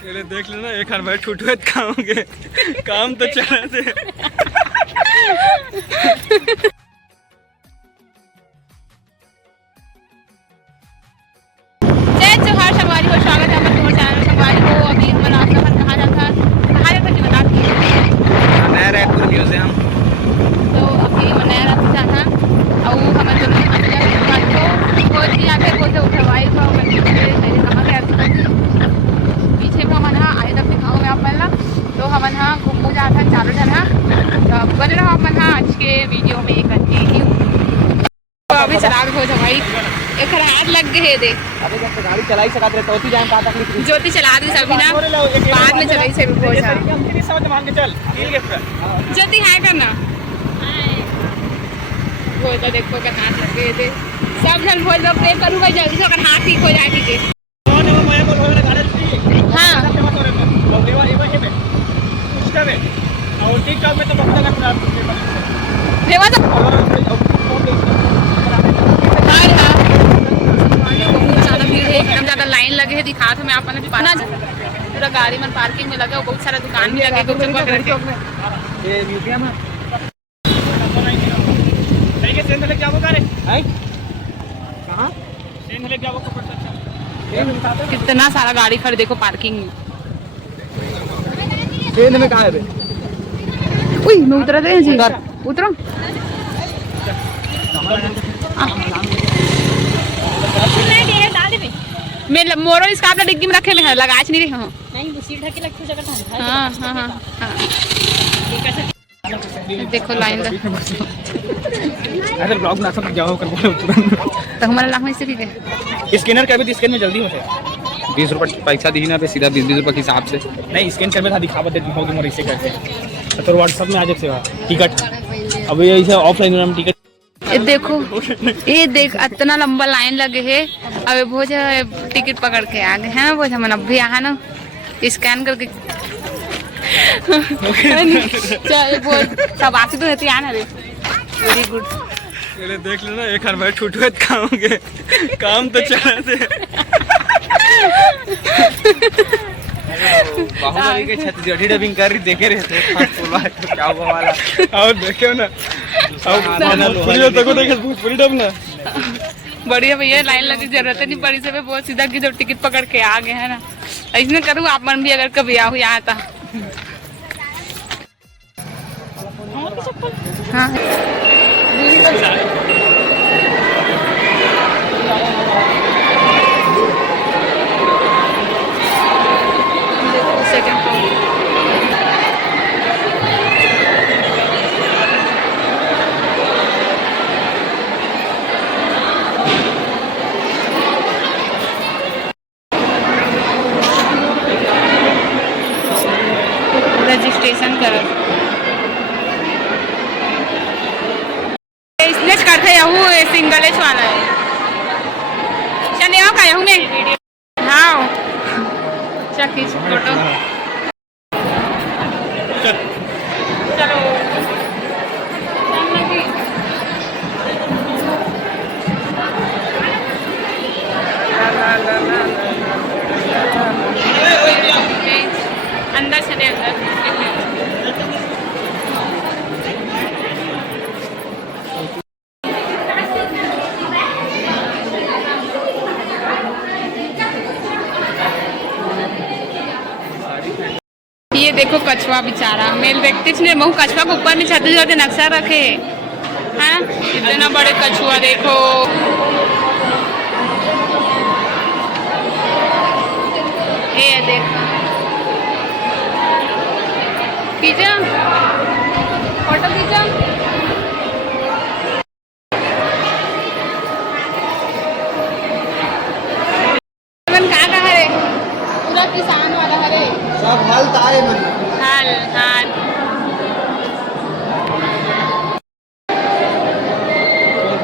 ये देख लो ना, एक हर बार छूटे काम के काम तो चला थे। जय जोहार संगवारी को, स्वागत है हमारे तुम्हारे चैनल संगवारी को। अभी हमारा आपका घर कहाँ जाता कि बताती है नया रायपुर म्यूजियम। तो अभी नया रात जाना और हमारे दोनों उठवाई को कहाँ गया पीछे में हम आए अपने गाँव में आप पहला तो हम घूमू जाता चारों जना। तो बन रहा हम आज के वीडियो में कंटिन्यू। तो अभी चला हो भाई एक हाथ लग गए देख। अबे जब तक गाड़ी चला ही सकत रहे तो जाए का तकलीफ। ज्योति चला दी सभी ना, बाद में चलाई से भी पहुंचा। हम समझ मान के चल ठीक है। ज्योति है करना वो तो देखो का हाथ लग गए थे सब जन बोल दो प्रे करूंगा जल्दी से अगर हाथ ठीक हो जाए ठीक है। हाँ और टिकटॉक में तो बहुत ज़्यादा भीड़ है, एकदम ज़्यादा लाइन लगे है। दिखा तो मैं आप पूरा गाड़ी में पार्किंग में लगे और बहुत सारा दुकान भी लगे ये म्यूजियम है। कितना सारा गाड़ी खड़े देखो पार्किंग में। ट्रेन में कहाँ है बे? उई मैं उतरा दे जी उतरो। मैं मोरो इसका आपने डिग्गी में रखे में है लगाच नहीं रही हूँ। नहीं सीट ढके लगती जगह। हाँ हाँ हाँ हाँ देखो लाइन अरे ब्लॉग ना सब जाओ कर बोलो तुरंत। तो हमारा लाख में से ठीक है। स्कैनर कर भी स्कैन में जल्दी होते हैं। 20 रुपये पैसा दी ना पे सीधा 20 रुपये के हिसाब से नहीं स्कैन कर में था दिखावत देती हूँ तुम्हारे इसे करके तो व्हाट्सएप में आ जाए सेवा टिकट। अब ये ऐसे ऑफलाइन में टिकट ये देखो ये देख इतना लंबा लाइन लगे है। अब बोझ टिकट पकड़ के आ गए है ना बोझ मन अभी यहाँ ना स्कैन करके सब आती तो रहती आना रे। Very good. ये देख लो ना, एक हर बार छूटे काम के काम तो चला थे। बाहुबली के छत जड़ी डबिंग कर रही देखे रहते क्या हुआ वाला और देखो ना अब तको देखे पूरी डब ना बढ़िया भैया लाइन लगी जरूरत नहीं पड़ी से बहुत सीधा की जब टिकट पकड़ के आ गए है ना। ऐसे करूँ आप मन भी अगर कभी आओ यहाँ था। हाँ सेकंड रजिस्ट्रेशन कर इसलिए करते हूँ सिंगल एच वाला है। चलिए आओ का हूँ मैं हाँ चल फोटो चलो अंदर चले अंदर। ये देखो कछुआ बेचारा मेल व्यक्ति ने बहु कछुआ के ऊपर में छत छत नक्शा रखे हैं। इतना बड़े कछुआ देखो। ये देखो खींचा फोटो खींचा। कहाँ है पूरा किसान वाला हरे सब हल तारे में हाल हाल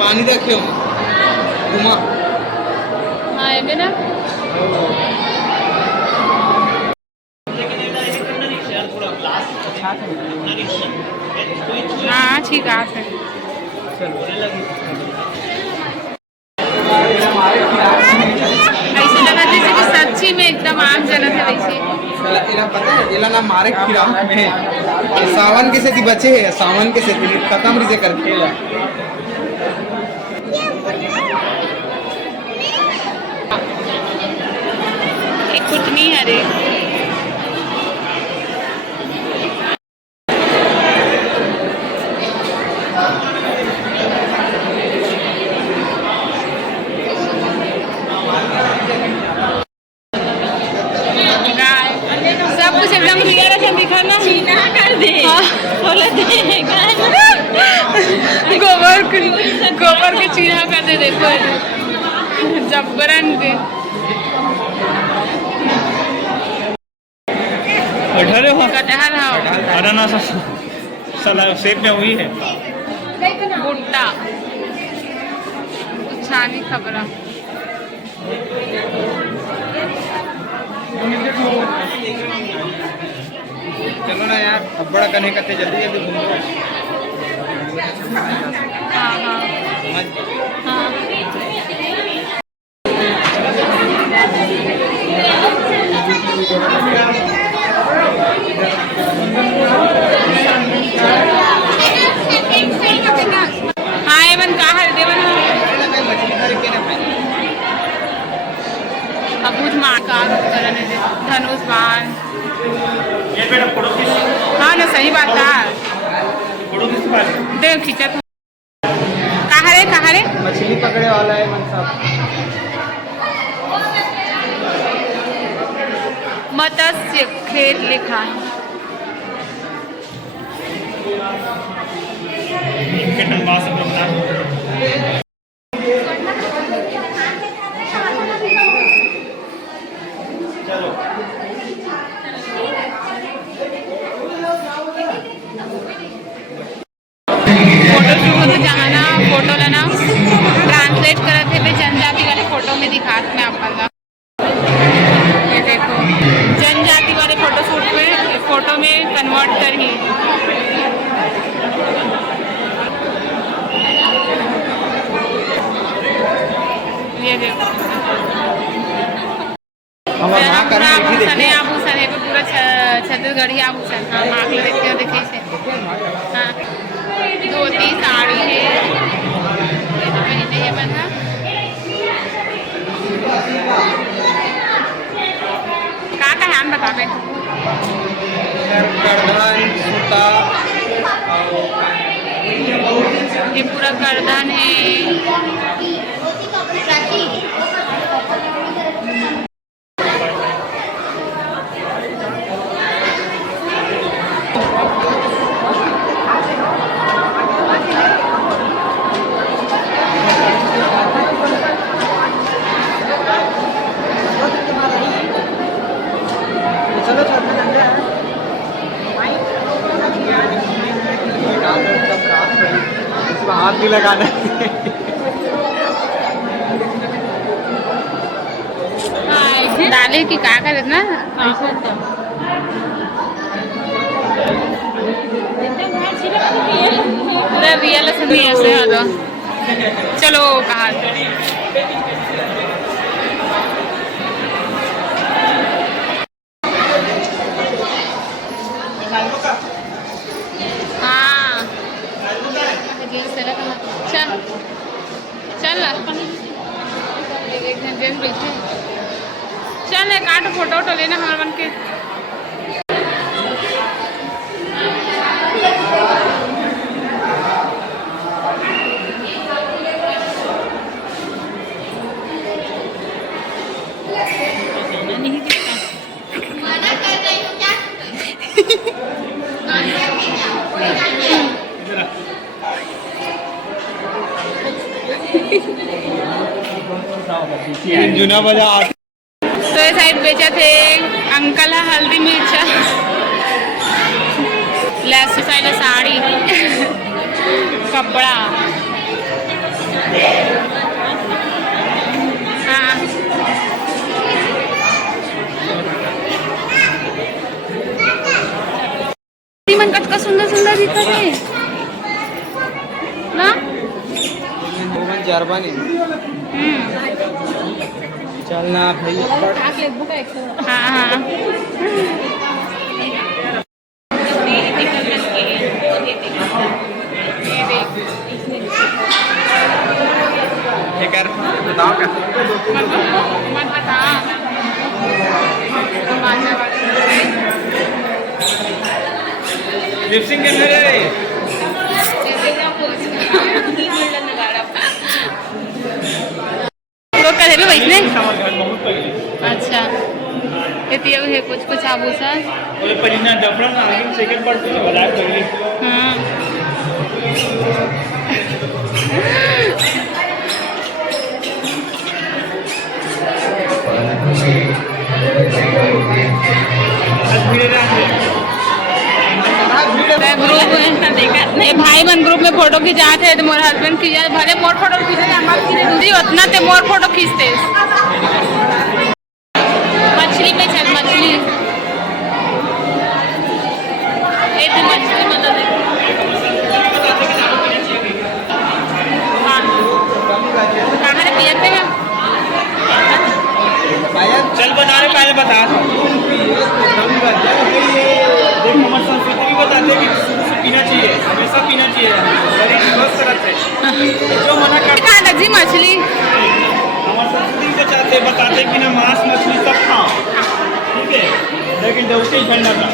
पानी रखियो घुमा। हाँ ये ना हाँ ठीक है ऐसे लगा जैसे कि सच्ची में एकदम आम जगह है वैसे। इला पता है इला ना मारे खिरा में सावन के से बचे है सावन के से खत्म रिजे कर खेला कुछ नहीं है रे सब कुछ एकदम क्लियर है दिखाना चीना कर दे गोबर के चीना कर दे देखो जबरन के कटहल हो कटहल हाँ अनानास साला सेब में हुई है भुट्टा छानी खबरा चलो ना यार अब बड़ा करने करते जल्दी जल्दी घूम लो हाँ हाँ हाँ हाँ एवन का है देवन अबूझ माँ का करने दे धनुष बाण हाँ ना सही बात था देख खींचा तू कहाँ रे मछली पकड़े वाला है मन साहब मत्स्य खेत लिखा है फोटो लेना ट्रांसलेट करते थे जनजाति वाले फोटो में दिखा मैं आपका ये देखो जनजाति वाले फोटो शूट में फोटो में कन्वर्ट कर ही ये देखो आभूषण है आभूषण है पूरा छत्तीसगढ़ी आभूषण हाँ मार्क देखते हो देखे से हाँ धोती साड़ी है ये तो पहने है बना का है बता बे ये पूरा गर्दन है हाथ भी लगाना डाले की क्या करे ना रियल नहीं ऐसे तो चलो कहा चल चल चल काट फोटो वोटो लेना हमारे बन के जुना बजा तो ये साइड बेचा थे अंकल है हल्दी मिर्चा लेफ्ट साइड साड़ी कपड़ा हाँ मन कटका सुंदर सुंदर दिखत है ना जरबानी चलना भाई हाँ हाँ लिपसिंग करने रे तो करे भी वैसने बहुत पहिले अच्छा इतनी है कुछ आभूषण ओले परिना डबरा ना आगे सेकंड पार्ट से बजा पहिले हाँ ग्रुप नहीं भाई मन ग्रुप में फोटो खिंचाते तो मोर हस्बैंड खिंचा भले मोर फोटो खींचे हमारे खींचे दूरी उतना ते मोर फोटो खींचते मछली पे चल मछली एक मछली मतलब हाँ कहाँ रे पियर पे चल बता रहे पहले बता देख हमारी संस्कृति भी बताते हैं कि पीना चाहिए हमेशा पीना चाहिए शरीर स्वस्थ रहते जो मना करते कहाँ लगी मछली हमारी संस्कृति बताते कि ना मांस मछली सब खाओ ठीक है लेकिन डोसे ही ठंडा था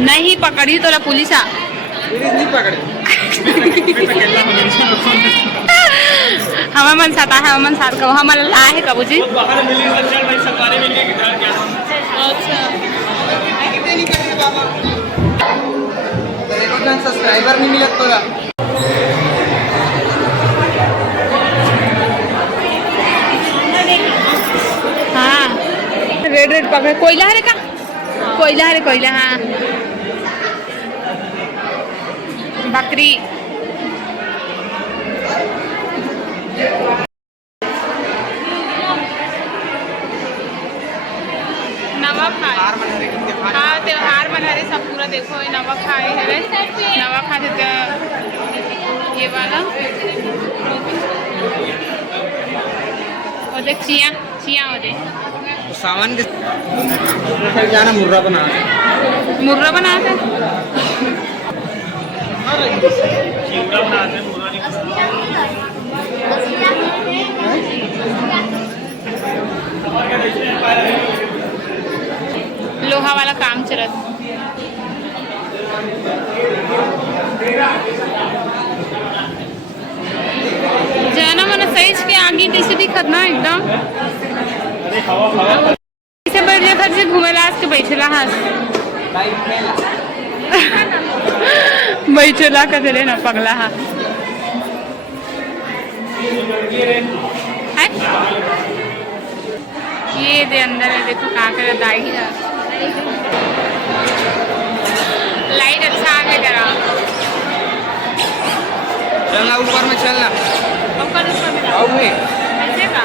नहीं पकड़ी तो पुलिस आ नहीं पकड़े हमें मन साता है मन सात का हमारा ला है कबू जी बाहर मिली चल भाई सरकारी मिली के घर क्या अच्छा कितने नहीं करते बाबा तेरे को ना सब्सक्राइबर नहीं मिलत तोरा हाँ रेड रेड पकड़े कोयला है का कोयला है कोयला हाँ बकरी नवा खाए हाँ त्योहार मना रहे सब पूरा देखो ये नवा खाए है रे नवा खाते ये वाला और देख चिया चिया हो दे सावन के जाना मुर्रा बना मुर्रा बनाते चिवड़ा बनाते हैं पूरा नहीं लोहा वाला काम चलत जाना मैंने सही के आगे कैसे दिखत ना एकदम इसे बैठ घर से घूमेला आज के बैठेला हाथ बैठेला कदरे ना पगला हा ये दे अंदर है देखो कहाँ कर दाई लाइट अच्छा आ गया जरा चलना ऊपर में चलना ऊपर ऊपर में आओ में ऐसे का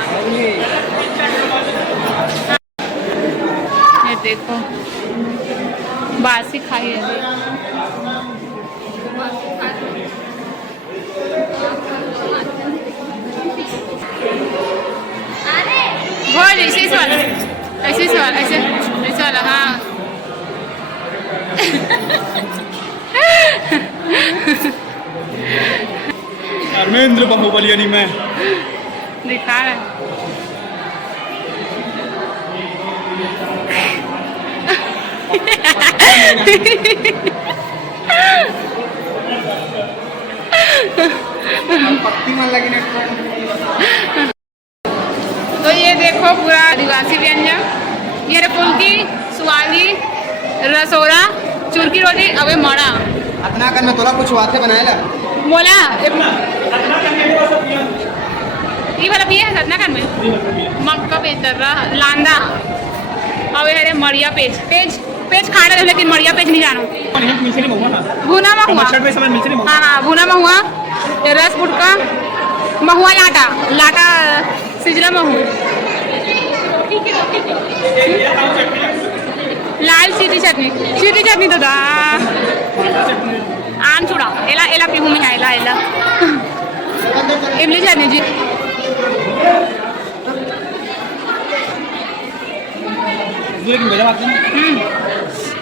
ये देखो बासी खाई है बोल ऐसे वाला ऐसे वाला हाँ धर्मेंद्र बाहुबली यानी मैं दिखा रहा पत्ती मन लगी ना तो ये देखो पूरा आदिवासी व्यंजन ये फुल्की सुवाली रसोरा चुरकी रोटी अबे मड़ा अतना कर मैं तोला कुछ वाथे बनाएला बोला ये वाला पिया है सतना कर में मक्का पेच रहा लांदा अबे अरे मड़िया पेच पेच पेच खाना है लेकिन मड़िया पेच नहीं जानो भुना महुआ हाँ हाँ भुना महुआ रस गुटका महुआ लाटा लाटा सिजला महू लाल सीधी चटनी तो दा आम चूड़ा एला एला पीहू में है एला एला इमली चटनी जी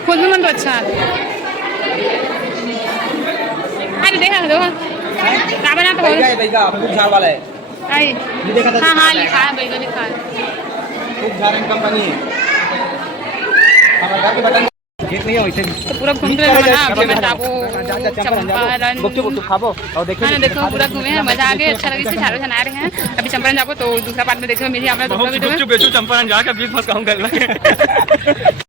खुद भी मन तो अच्छा है अरे देखा दो क्या बना तो बैगा है बैगा खूब झाड़ वाला है आई ये देखा था हाँ हाँ लिखा है बैगन लिखा है खूब झाड़ कंपनी है हमारे के बटन खेत नहीं है वैसे तो पूरा घूम रहे हैं ना अभी मैं जाबो चंपारण गुपचुप खाबो और देखो हाँ ना देखो पूरा घूमे हैं मजा आ गया अच्छा लगे इससे चारों जन आ रहे हैं अभी चंपारण जाबो तो दूसरा पार्ट में देखो मेरी हमारा दूसरा वीडियो में चंपारण जाकर बीच फंस कहूँ